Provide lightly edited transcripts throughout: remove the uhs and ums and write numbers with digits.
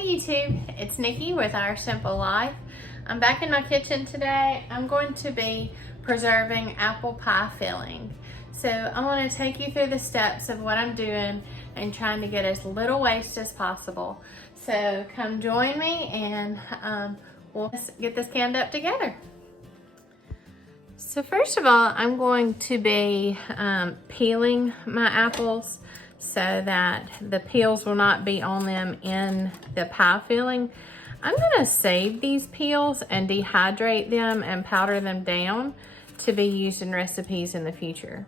Hey YouTube, it's Nikki with Our Simple Life. I'm back in my kitchen today. I'm going to be preserving apple pie filling. So I want to take you through the steps of what I'm doing and trying to get as little waste as possible. So come join me and we'll get this canned up together. So first of all, I'm going to be peeling my apples so that the peels will not be on them in the pie filling. I'm gonna save these peels and dehydrate them and powder them down to be used in recipes in the future.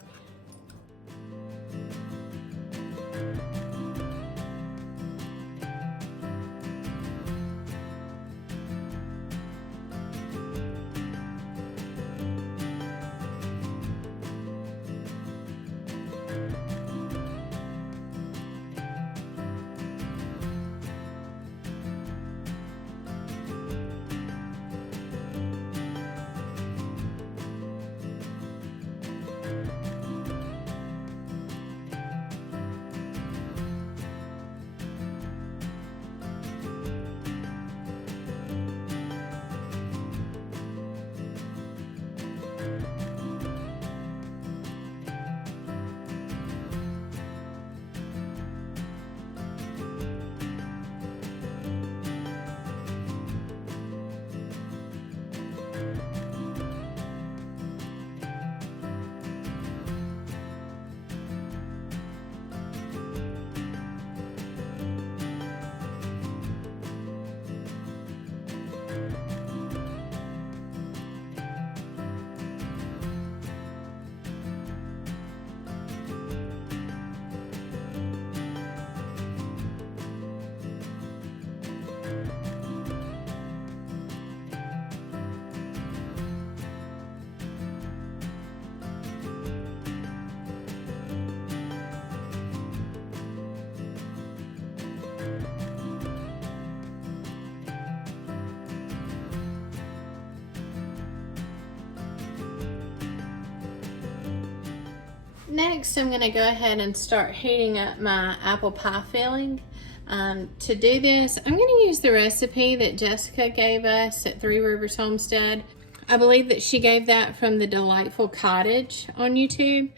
Next, I'm going to go ahead and start heating up my apple pie filling. To do this, I'm going to use the recipe that Jessica gave us at Three Rivers Homestead. I believe that she gave that from the Delightful Cottage on YouTube.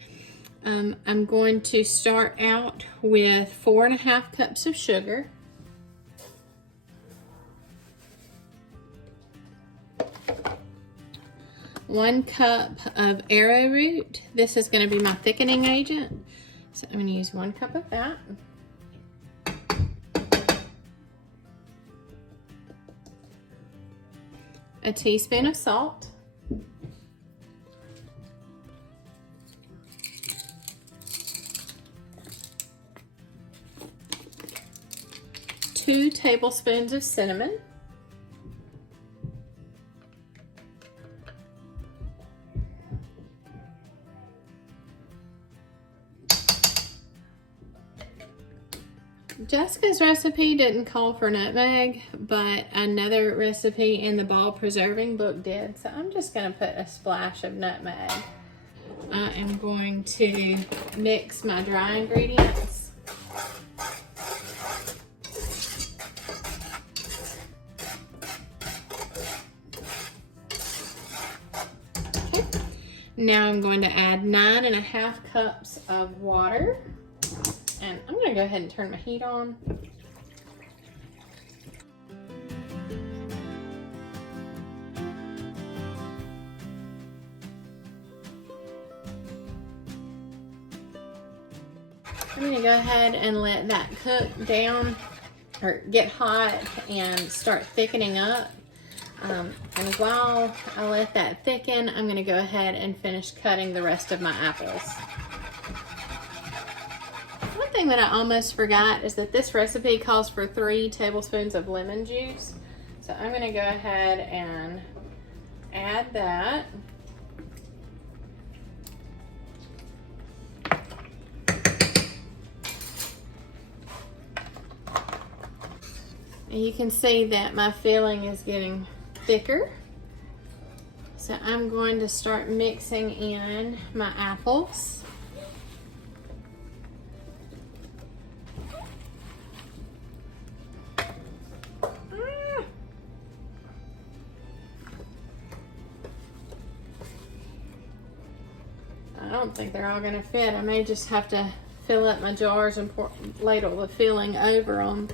I'm going to start out with 4.5 cups of sugar. One cup of arrowroot. This is going to be my thickening agent. So I'm going to use 1 cup of that. A teaspoon of salt. Two tablespoons of cinnamon. Jessica's recipe didn't call for nutmeg, but another recipe in the ball preserving book did. So I'm just going to put a splash of nutmeg. I am going to mix my dry ingredients. Okay. Now I'm going to add 9.5 cups of water. And I'm going to go ahead and turn my heat on. I'm going to go ahead and let that cook down or get hot and start thickening up. And while I let that thicken, I'm going to go ahead and finish cutting the rest of my apples. One thing that I almost forgot is that this recipe calls for 3 tablespoons of lemon juice. So I'm going to go ahead and add that. And you can see that my filling is getting thicker. So I'm going to start mixing in my apples. don't think they're all gonna fit. I may just have to fill up my jars and ladle the filling over them.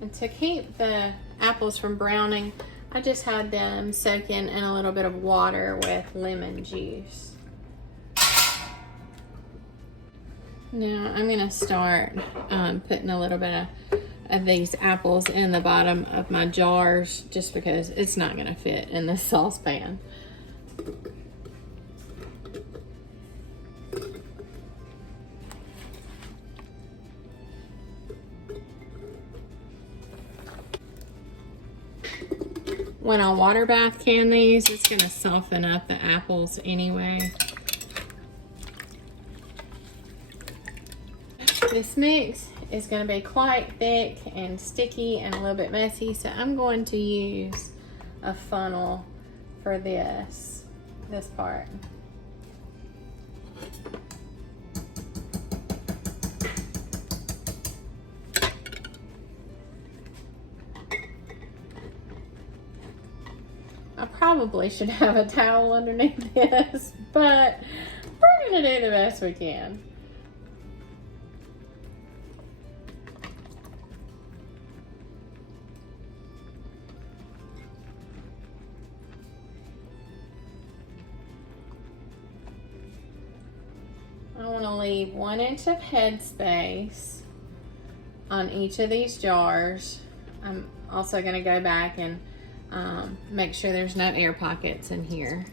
And to keep the apples from browning, I just had them soaking in a little bit of water with lemon juice. Now I'm gonna start putting a little bit of these apples in the bottom of my jars, just because it's not gonna fit in this saucepan. When I water bath can these, it's gonna soften up the apples anyway. This mix is gonna be quite thick and sticky and a little bit messy, so I'm going to use a funnel for this part. I probably should have a towel underneath this, but we're gonna do the best we can. I want to leave 1 inch of headspace on each of these jars. I'm also going to go back and make sure there's no air pockets in here.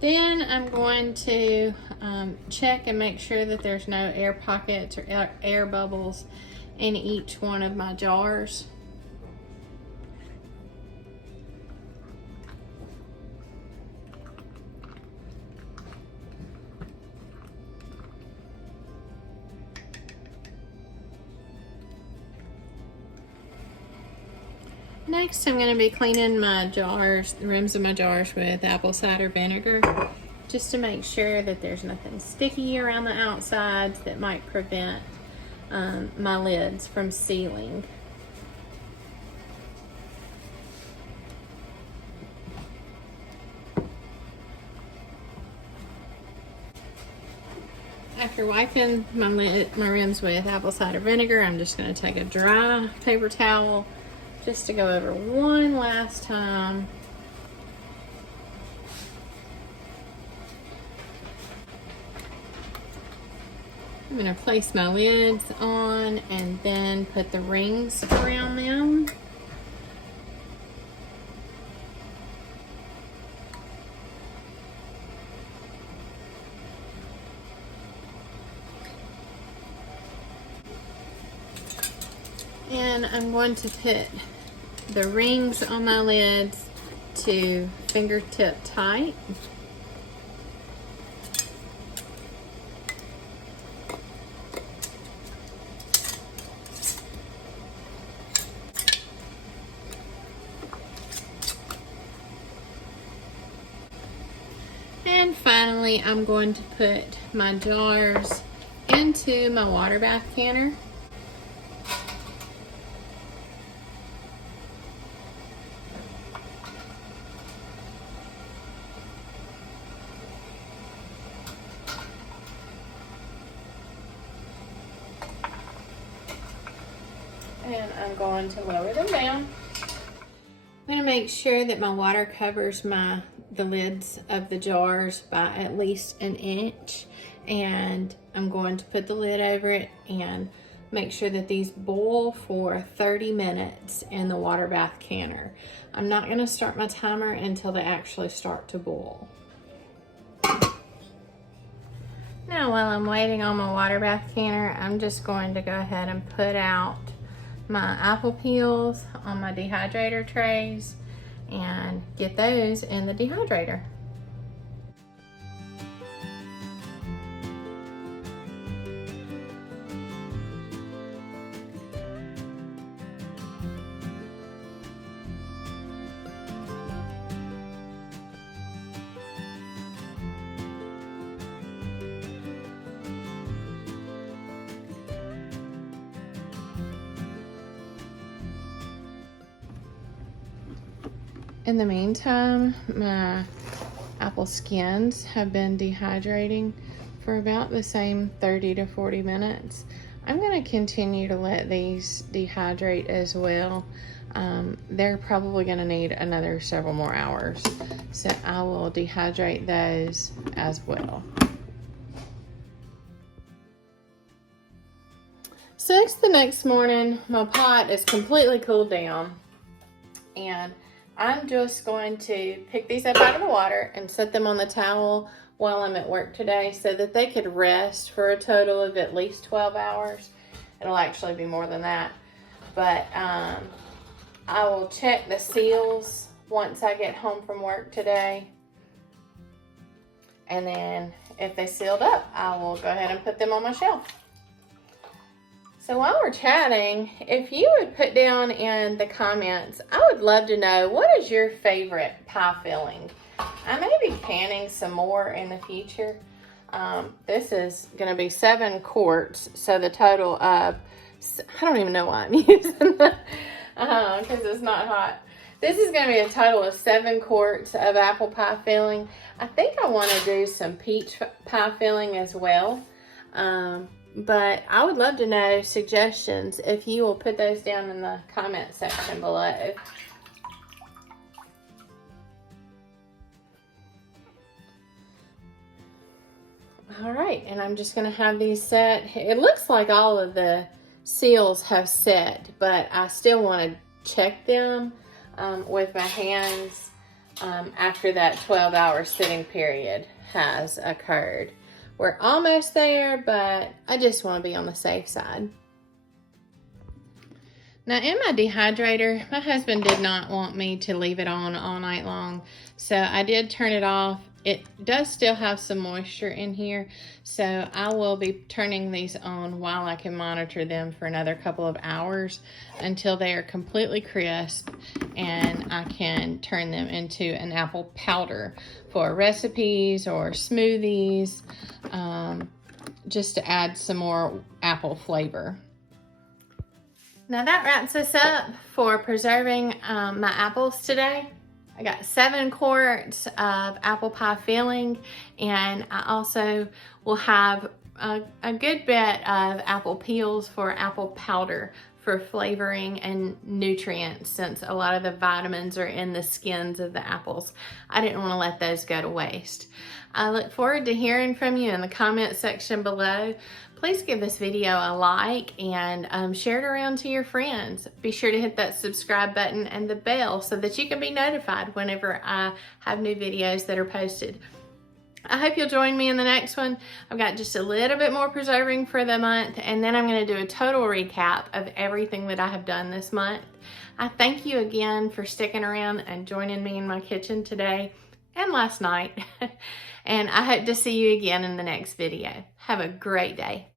Then I'm going to check and make sure that there's no air pockets or air bubbles in each one of my jars. Next, I'm going to be cleaning my jars, the rims of my jars, with apple cider vinegar, just to make sure that there's nothing sticky around the outsides that might prevent my lids from sealing. After wiping my rims with apple cider vinegar, I'm just going to take a dry paper towel just to go over one last time. I'm going to place my lids on and then put the rings around them. And I'm going to put the rings on my lids to fingertip tight. And finally, I'm going to put my jars into my water bath canner. And I'm going to lower them down. I'm going to make sure that my water covers the lids of the jars by at least 1 inch. And I'm going to put the lid over it and make sure that these boil for 30 minutes in the water bath canner. I'm not going to start my timer until they actually start to boil. Now, while I'm waiting on my water bath canner, I'm just going to go ahead and put out my apple peels on my dehydrator trays and get those in the dehydrator. In the meantime, my apple skins have been dehydrating for about the same 30 to 40 minutes. I'm going to continue to let these dehydrate as well. They're probably going to need another several more hours, so I will dehydrate those as well. So it's the next morning. My pot is completely cooled down, and I'm just going to pick these up out of the water and set them on the towel while I'm at work today so that they could rest for a total of at least 12 hours. It'll actually be more than that. But I will check the seals once I get home from work today. And then if they sealed up, I will go ahead and put them on my shelf. So while we're chatting, if you would put down in the comments, I would love to know, what is your favorite pie filling? I may be canning some more in the future. This is going to be 7 quarts, so the total of, I don't even know why I'm using that, because it's not hot. This is going to be a total of 7 quarts of apple pie filling. I think I want to do some peach pie filling as well. But I would love to know suggestions if you will put those down in the comment section below. All right, and I'm just going to have these set. It looks like all of the seals have set, but I still want to check them with my hands after that 12-hour sitting period has occurred. We're almost there, but I just want to be on the safe side. Now in my dehydrator, my husband did not want me to leave it on all night long, so I did turn it off. It does still have some moisture in here, so I will be turning these on while I can monitor them for another couple of hours until they are completely crisp and I can turn them into an apple powder for recipes or smoothies, just to add some more apple flavor. Now that wraps us up for preserving my apples today. I got 7 quarts of apple pie filling, and I also will have a good bit of apple peels for apple powder for flavoring and nutrients, since a lot of the vitamins are in the skins of the apples. I didn't want to let those go to waste. I look forward to hearing from you in the comment section below. Please give this video a like and share it around to your friends. Be sure to hit that subscribe button and the bell so that you can be notified whenever I have new videos that are posted. I hope you'll join me in the next one. I've got just a little bit more preserving for the month, and then I'm going to do a total recap of everything that I have done this month. I thank you again for sticking around and joining me in my kitchen today and last night. And I hope to see you again in the next video. Have a great day.